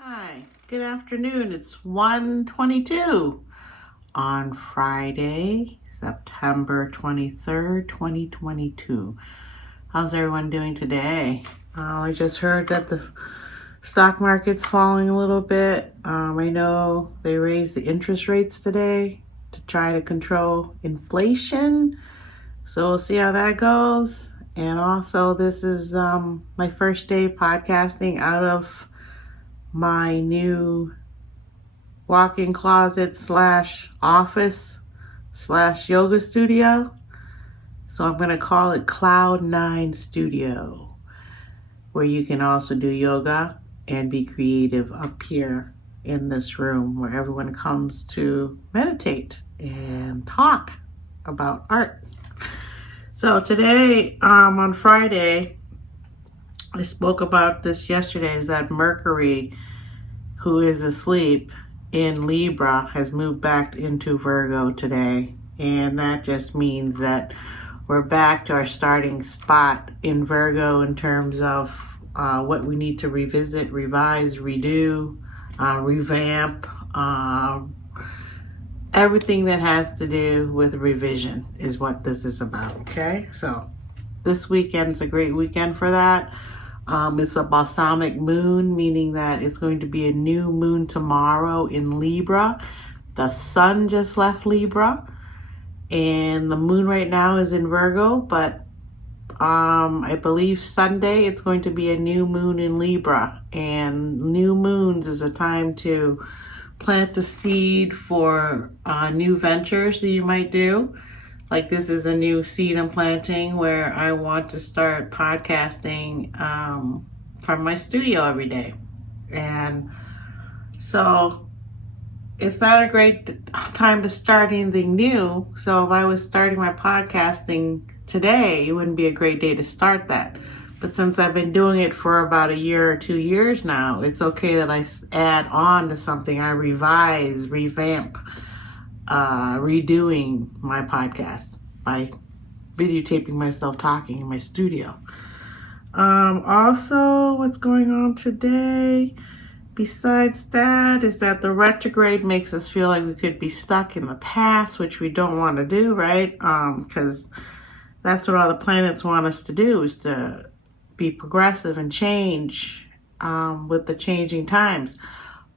Hi, good afternoon. It's 1:22 on Friday, September 23rd, 2022. How's everyone doing today? I just heard that the stock market's falling a little bit. I know they raised the interest rates today to try to control inflation. So we'll see how that goes. And also, this is my first day podcasting out of my new walk-in closet slash office slash yoga studio. So I'm going to call it Cloud9 Studio, where you can also do yoga and be creative up here in this room where everyone comes to meditate and talk about art. So today, on Friday, I spoke about this yesterday, is that Mercury, who is asleep in Libra, has moved back into Virgo today. And that just means that we're back to our starting spot in Virgo in terms of what we need to revisit, revise, redo, revamp, everything that has to do with revision is what this is about, okay? So this weekend's a great weekend for that. It's a balsamic moon, meaning that it's going to be a new moon tomorrow in Libra. The sun just left Libra, and the moon right now is in Virgo, but I believe Sunday it's going to be a new moon in Libra. And new moons is a time to plant the seed for new ventures that you might do. Like this is a new seed I'm planting where I want to start podcasting from my studio every day. And so it's not a great time to start anything new. So if I was starting my podcasting today, it wouldn't be a great day to start that. But since I've been doing it for about a year or 2 years now, it's okay that I add on to something. I revise, revamp, redoing my podcast by videotaping myself talking in my studio. Also, what's going on today besides that is that the retrograde makes us feel like we could be stuck in the past, which we don't want to do, right? Because that's what all the planets want us to do, is to be progressive and change with the changing times.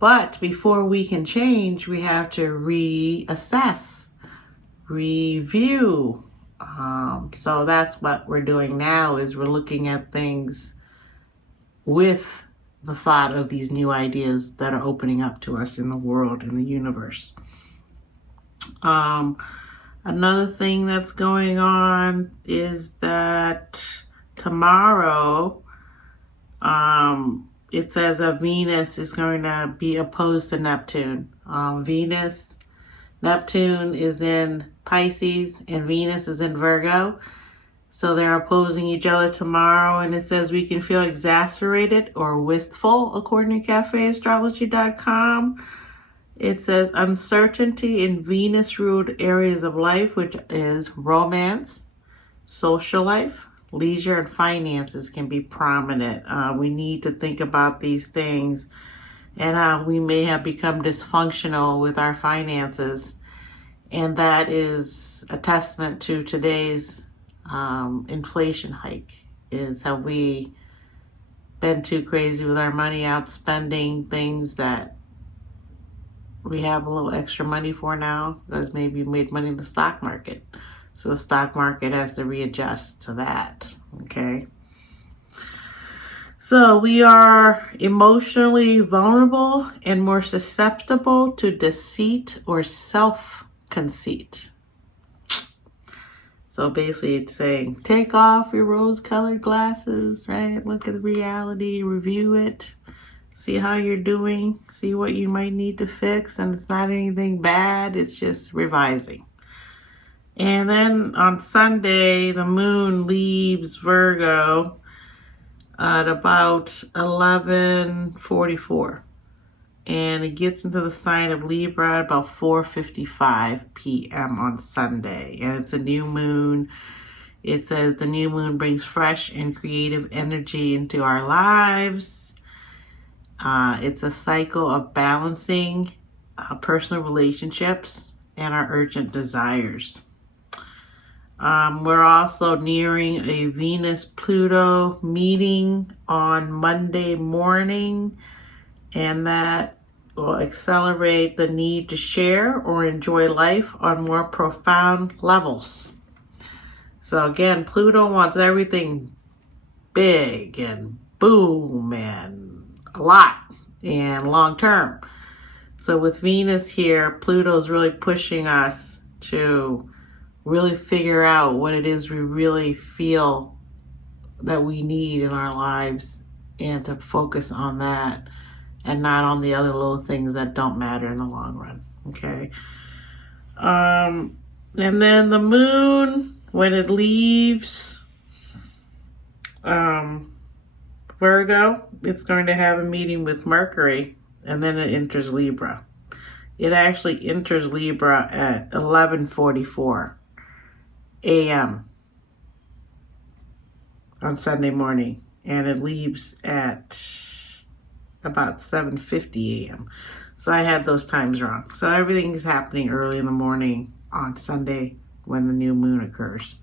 But before we can change, we have to reassess, review. So that's what we're doing now, is we're looking at things with the thought of these new ideas that are opening up to us in the world, in the universe. Another thing that's going on is that tomorrow, it says that Venus is going to be opposed to Neptune. Neptune is in Pisces and Venus is in Virgo. So they're opposing each other tomorrow, and it says we can feel exasperated or wistful, according to cafeastrology.com. It says uncertainty in Venus-ruled areas of life, which is romance, social life, leisure, and finances can be prominent. We need to think about these things and how we may have become dysfunctional with our finances. And that is a testament to today's inflation hike, is have we been too crazy with our money, out spending things that we have a little extra money for now, because maybe we made money in the stock market. So the stock market has to readjust to that, okay? So we are emotionally vulnerable and more susceptible to deceit or self-conceit. So basically it's saying, take off your rose-colored glasses, right? Look at the reality, review it, see how you're doing, see what you might need to fix, and it's not anything bad, it's just revising. And then on Sunday, the moon leaves Virgo at about 11:44. And it gets into the sign of Libra at about 4:55 p.m. on Sunday. And it's a new moon. It says the new moon brings fresh and creative energy into our lives. It's a cycle of balancing personal relationships and our urgent desires. We're also nearing a Venus-Pluto meeting on Monday morning, and that will accelerate the need to share or enjoy life on more profound levels. So again, Pluto wants everything big and boom and a lot and long term. So with Venus here, Pluto's really pushing us to really figure out what it is we really feel that we need in our lives, and to focus on that and not on the other little things that don't matter in the long run. Okay. And then the moon, when it leaves Virgo, it's going to have a meeting with Mercury, and then it enters Libra. It actually enters Libra at 11:44 a.m. on Sunday morning, and it leaves at about 7:50 a.m. So I had those times wrong. So everything is happening early in the morning on Sunday when the new moon occurs.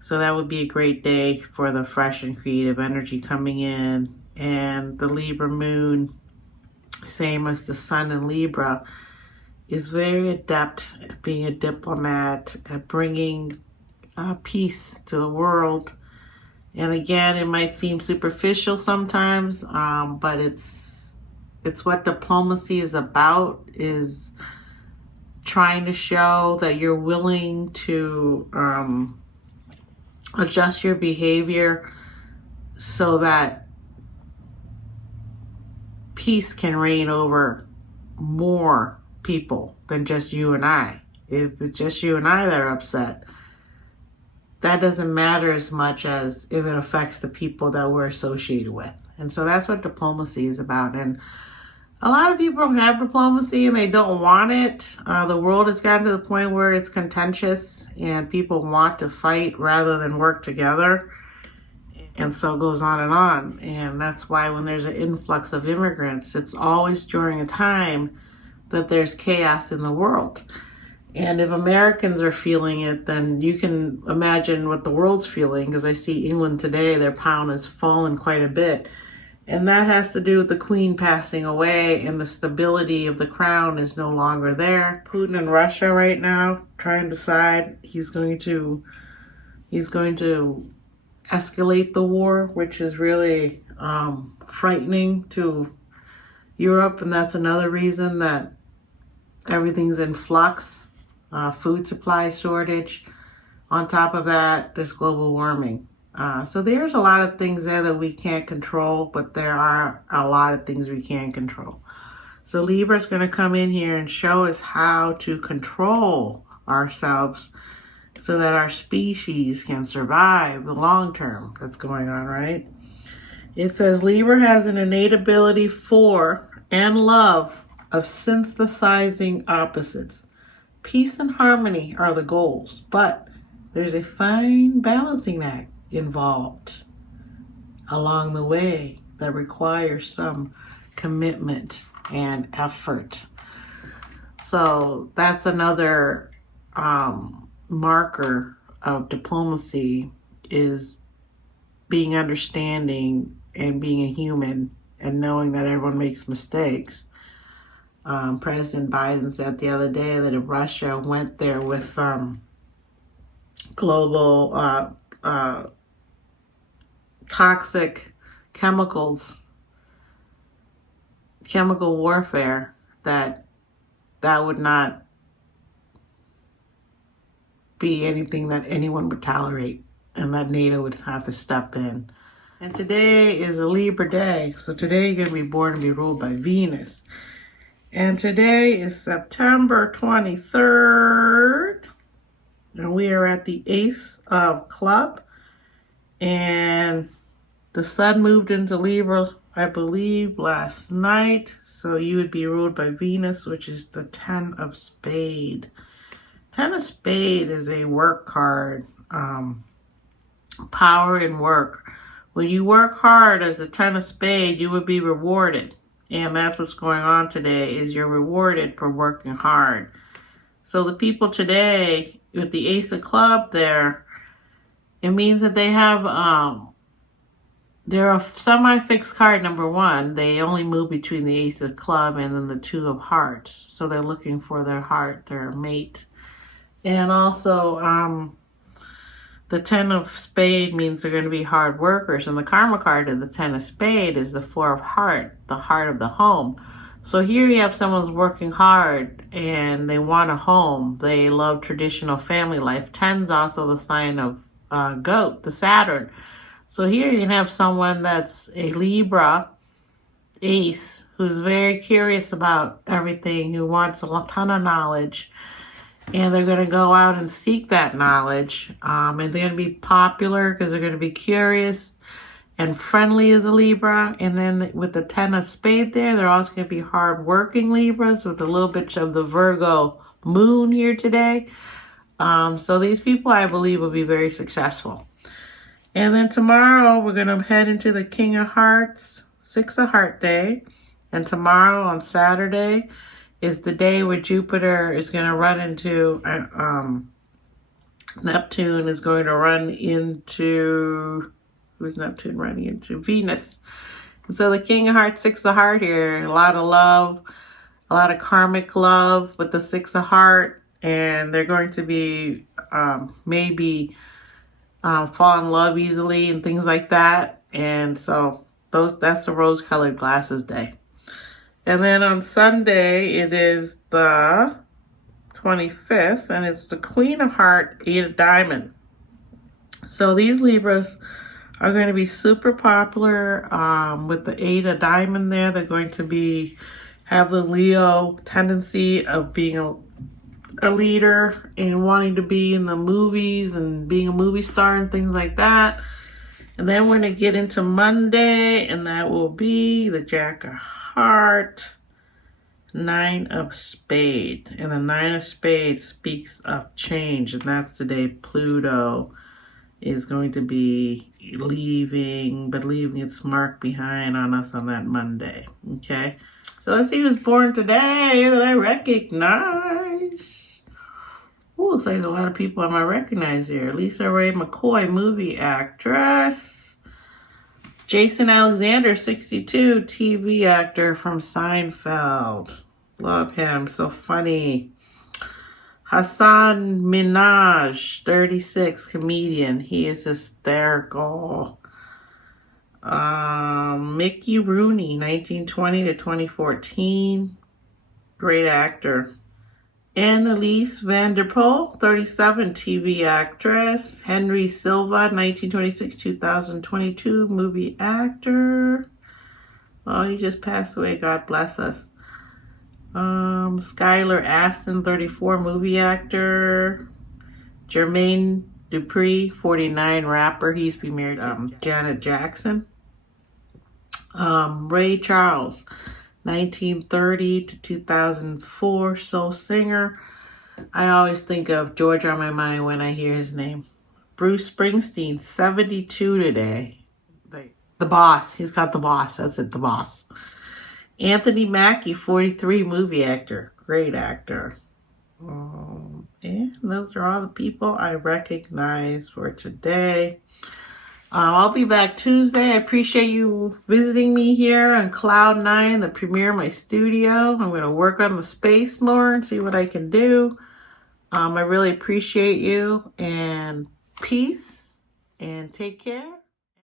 So that would be a great day for the fresh and creative energy coming in. And the Libra moon, same as the sun in Libra, is very adept at being a diplomat, at bringing peace to the world. And again, it might seem superficial sometimes, but it's what diplomacy is about, is trying to show that you're willing to adjust your behavior so that peace can reign over more people than just you and I. If it's just you and I that are upset, that doesn't matter as much as if it affects the people that we're associated with. And so that's what diplomacy is about. And a lot of people don't have diplomacy and they don't want it. The world has gotten to the point where it's contentious and people want to fight rather than work together. And so it goes on and on. And that's why when there's an influx of immigrants, it's always during a time that there's chaos in the world. And if Americans are feeling it, then you can imagine what the world's feeling, because I see England today, their pound has fallen quite a bit. And that has to do with the Queen passing away, and the stability of the crown is no longer there. Putin in Russia right now trying to decide he's going to escalate the war, which is really frightening to Europe, and that's another reason that everything's in flux. Food supply shortage. On top of that, there's global warming. So there's a lot of things there that we can't control, but there are a lot of things we can control. So Libra's going to come in here and show us how to control ourselves so that our species can survive the long term that's going on, right? It says Libra has an innate ability for and love of synthesizing opposites. Peace and harmony are the goals, but there's a fine balancing act involved along the way that requires some commitment and effort. So that's another marker of diplomacy, is being understanding and being a human and knowing that everyone makes mistakes. President Biden said the other day that if Russia went there with global toxic chemical warfare, that would not be anything that anyone would tolerate, and that NATO would have to step in. And today is a Libra day, so today you're going to be born and be ruled by Venus. And today is September 23rd, and we are at the Ace of Club, and the sun moved into Libra, I believe, last night, so you would be ruled by Venus, which is the Ten of Spade. Ten of Spade is a work card, power in work, When you work hard as the Ten of Spades, you would be rewarded. And that's what's going on today, is you're rewarded for working hard. So the people today with the Ace of Club there, it means that they have, they're a semi-fixed card, number one. They only move between the Ace of Club and then the Two of Hearts. So they're looking for their heart, their mate. And also, the Ten of Spade means they're going to be hard workers. And the karma card of the Ten of Spade is the Four of Heart, the heart of the home. So here you have someone's working hard and they want a home. They love traditional family life. Ten's also the sign of goat, the Saturn. So here you can have someone that's a Libra ace who's very curious about everything, who wants a ton of knowledge. And they're going to go out and seek that knowledge. And they're going to be popular because they're going to be curious and friendly as a Libra. And then with the Ten of Spades there, they're also going to be hardworking Libras with a little bit of the Virgo moon here today. So these people, I believe, will be very successful. And then tomorrow, we're going to head into the King of Hearts, Six of Heart day. And tomorrow on Saturday is the day where Jupiter is going to run into, Neptune is going to run into, who's Neptune running into? Venus. And so the King of Hearts, Six of Heart here, a lot of love, a lot of karmic love with the Six of Heart. And they're going to be maybe fall in love easily and things like that. And so that's the rose-colored glasses day. And then on Sunday, it is the 25th, and it's the Queen of Heart, Eight of Diamond. So these Libras are going to be super popular with the Eight of Diamond there. They're going to have the Leo tendency of being a leader and wanting to be in the movies and being a movie star and things like that. And then we're going to get into Monday, and that will be the Jack of Heart, Nine of Spades. And the Nine of Spades speaks of change, and that's the day Pluto is going to be leaving its mark behind on us on that Monday. Okay? So let's see who's born today that I recognize. Ooh, looks like there's a lot of people I might recognize here. Lisa Ray McCoy, movie actress. Jason Alexander, 62, TV actor from Seinfeld. Love him, so funny. Hassan Minaj, 36, comedian. He is hysterical. Mickey Rooney, 1920 to 2014. Great actor. Annalise van der Pol, 37, TV actress. Henry Silva, 1926-2022, movie actor. Oh, he just passed away. God bless us. Skylar Astin, 34, movie actor. Jermaine Dupri, 49, rapper. He used to be married to Janet Jackson. Ray Charles, 1930 to 2004, soul singer. I always think of George on my mind when I hear his name. Bruce Springsteen, 72 today. The Boss. He's got The Boss. That's it, The Boss. Anthony Mackie, 43, movie actor. Great actor. And those are all the people I recognize for today. I'll be back Tuesday. I appreciate you visiting me here on Cloud 9, the premiere of my studio. I'm going to work on the space more and see what I can do. I really appreciate you, and peace, and take care.